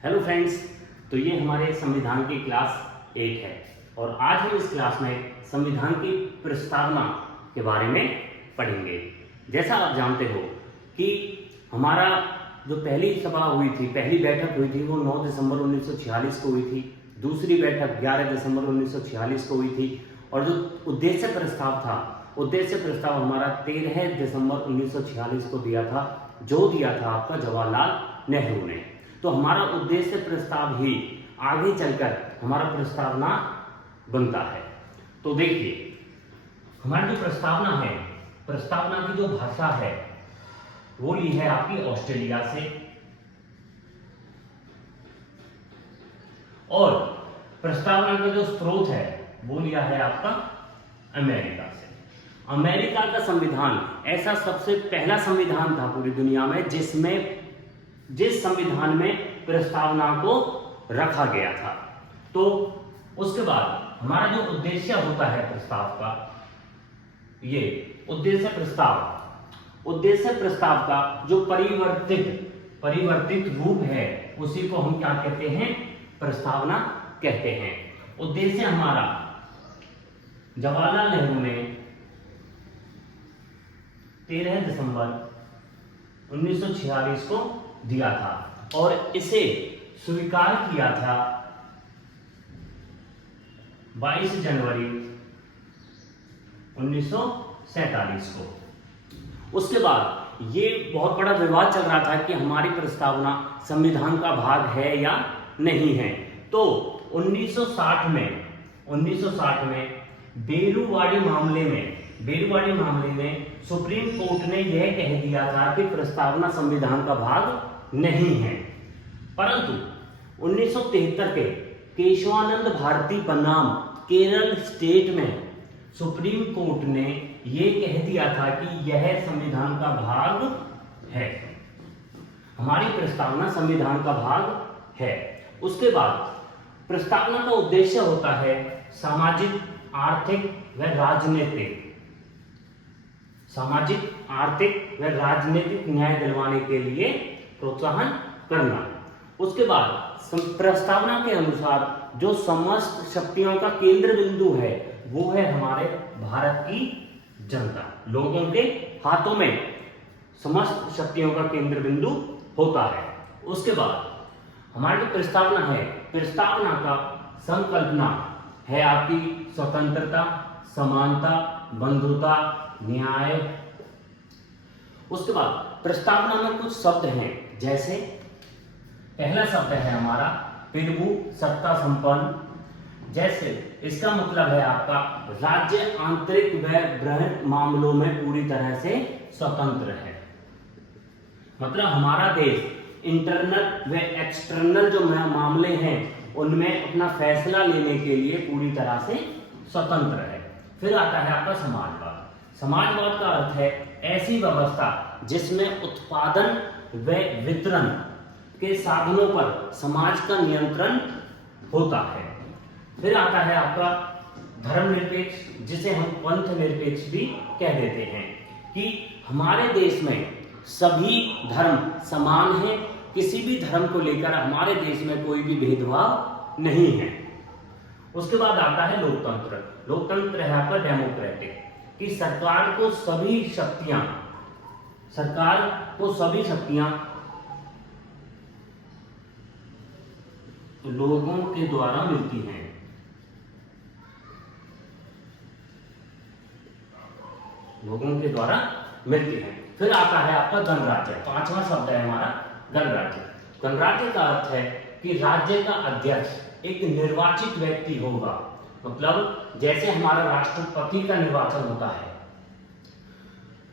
Hello friends, तो ये हमारे संविधान की क्लास 8 है और आज हम इस क्लास में संविधान की प्रस्तावना के बारे में पढ़ेंगे। जैसा आप जानते हो कि हमारा जो पहली सभा हुई थी, पहली बैठक हुई थी, वो 9 दिसंबर 1946 को हुई थी। दूसरी बैठक 11 दिसंबर 1946 को हुई थी और जो उद्देश्य प्रस्ताव था, उद्देश्य प्रस्ताव हमारा 13 दिसंबर 1946 को दिया था, जो दिया था आपका जवाहरलाल नेहरू ने। तो हमारा उद्देश्य प्रस्ताव ही आगे चलकर हमारा प्रस्तावना बनता है। तो देखिए, हमारी जो प्रस्तावना है, प्रस्तावना की जो भाषा है वो ली है आपकी ऑस्ट्रेलिया से और प्रस्तावना का जो स्रोत है वो लिया है आपका अमेरिका से। अमेरिका का संविधान ऐसा सबसे पहला संविधान था पूरी दुनिया में जिस संविधान में प्रस्तावना को रखा गया था। तो उसके बाद हमारा जो उद्देश्य होता है प्रस्ताव का, ये उद्देश्य प्रस्ताव का जो परिवर्तित रूप है उसी को हम क्या कहते हैं? प्रस्तावना कहते हैं। उद्देश्य हमारा जवाहरलाल नेहरू ने 13 दिसंबर 1946 को दिया था और इसे स्वीकार किया था 22 जनवरी 1947 को। उसके बाद ये बहुत बड़ा विवाद चल रहा था कि हमारी प्रस्तावना संविधान का भाग है या नहीं है। तो 1960 में बेरुवाड़ी मामले में सुप्रीम कोर्ट ने यह कह दिया था कि प्रस्तावना संविधान का भाग नहीं है। परंतु 1973 के केशवानंद भारती बनाम केरल स्टेट में सुप्रीम कोर्ट ने यह कह दिया था कि यह संविधान का भाग है, हमारी प्रस्तावना संविधान का भाग है। उसके बाद प्रस्तावना का उद्देश्य होता है सामाजिक, आर्थिक व राजनीतिक न्याय दिलवाने के लिए प्रोत्साहन करना। उसके बाद प्रस्तावना के अनुसार जो समस्त शक्तियों का केंद्र बिंदु है वो है हमारे भारत की जनता। लोगों के हाथों में समस्त शक्तियों का केंद्र बिंदु होता है। उसके बाद हमारी जो प्रस्तावना है, प्रस्तावना का संकल्पना है आपकी स्वतंत्रता, समानता, बंधुता, न्याय। उसके बाद प्रस्तावना में कुछ शब्द हैं, जैसे पहला शब्द है हमारा प्रभु सत्ता संपन्न। जैसे इसका मतलब है आपका राज्य आंतरिक व बृहद मामलों में पूरी तरह से स्वतंत्र है। मतलब हमारा देश इंटरनल व एक्सटर्नल जो मामले हैं उनमें अपना फैसला लेने के लिए पूरी तरह से स्वतंत्र है। फिर आता है आपका समाजवाद। समाजवाद का अर्थ है ऐसी व्यवस्था जिसमें उत्पादन व वितरण के साधनों पर समाज का नियंत्रण होता है। फिर आता है आपका धर्मनिरपेक्ष, जिसे हम पंथ निरपेक्ष भी कह देते हैं, कि हमारे देश में सभी धर्म समान हैं, किसी भी धर्म को लेकर हमारे देश में कोई भी भेदभाव नहीं है। उसके बाद आता है लोकतंत्र। लोकतंत्र है आपका डेमोक्रेटिक, कि सरकार को सभी शक्तियां लोगों के द्वारा मिलती हैं। फिर आता है आपका गणराज्य। पांचवा शब्द है हमारा गणराज्य। गणराज्य का अर्थ है कि राज्य का अध्यक्ष एक निर्वाचित व्यक्ति होगा। मतलब जैसे हमारा राष्ट्रपति का निर्वाचन होता है।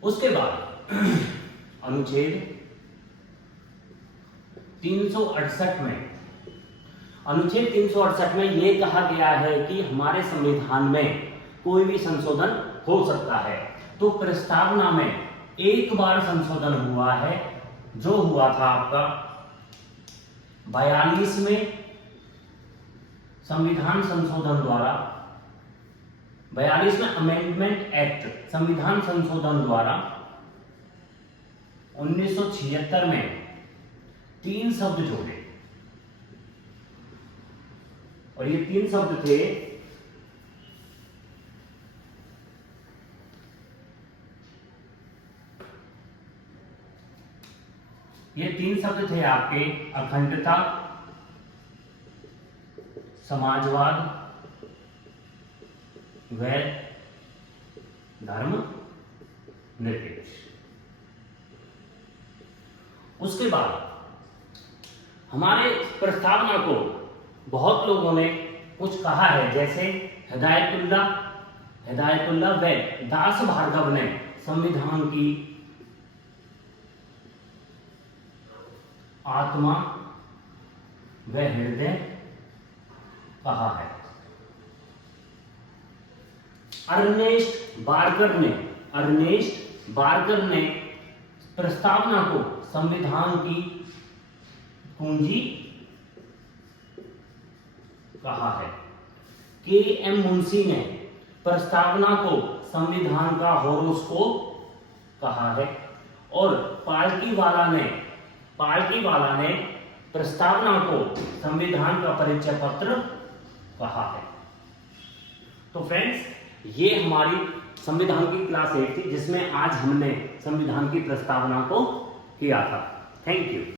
उसके बाद अनुच्छेद 368 में यह कहा गया है कि हमारे संविधान में कोई भी संशोधन हो सकता है। तो प्रस्तावना में एक बार संशोधन हुआ है, जो हुआ था आपका 42 में संविधान संशोधन द्वारा, 42 में अमेंडमेंट एक्ट संविधान संशोधन द्वारा 1976 में 3 शब्द जोड़े। और ये 3 शब्द थे आपके अखंडता, समाजवाद व धर्म निरपेक्ष। उसके बाद हमारे प्रस्तावना को बहुत लोगों ने कुछ कहा है, जैसे हिदायतुल्लाह व दास भार्गव ने संविधान की आत्मा व हृदय कहा है। अर्नेस्ट बार्गर ने प्रस्तावना को संविधान की कुंजी कहा है। के.एम. मुंशी ने प्रस्तावना को संविधान का हॉरोस्कोप कहा है। और पालकी वाला ने प्रस्तावना को संविधान का परिचय पत्र कहा है। तो फ्रेंड्स, ये हमारी संविधान की क्लास 8 थी, जिसमें आज हमने संविधान की प्रस्तावना को किया था। Thank you.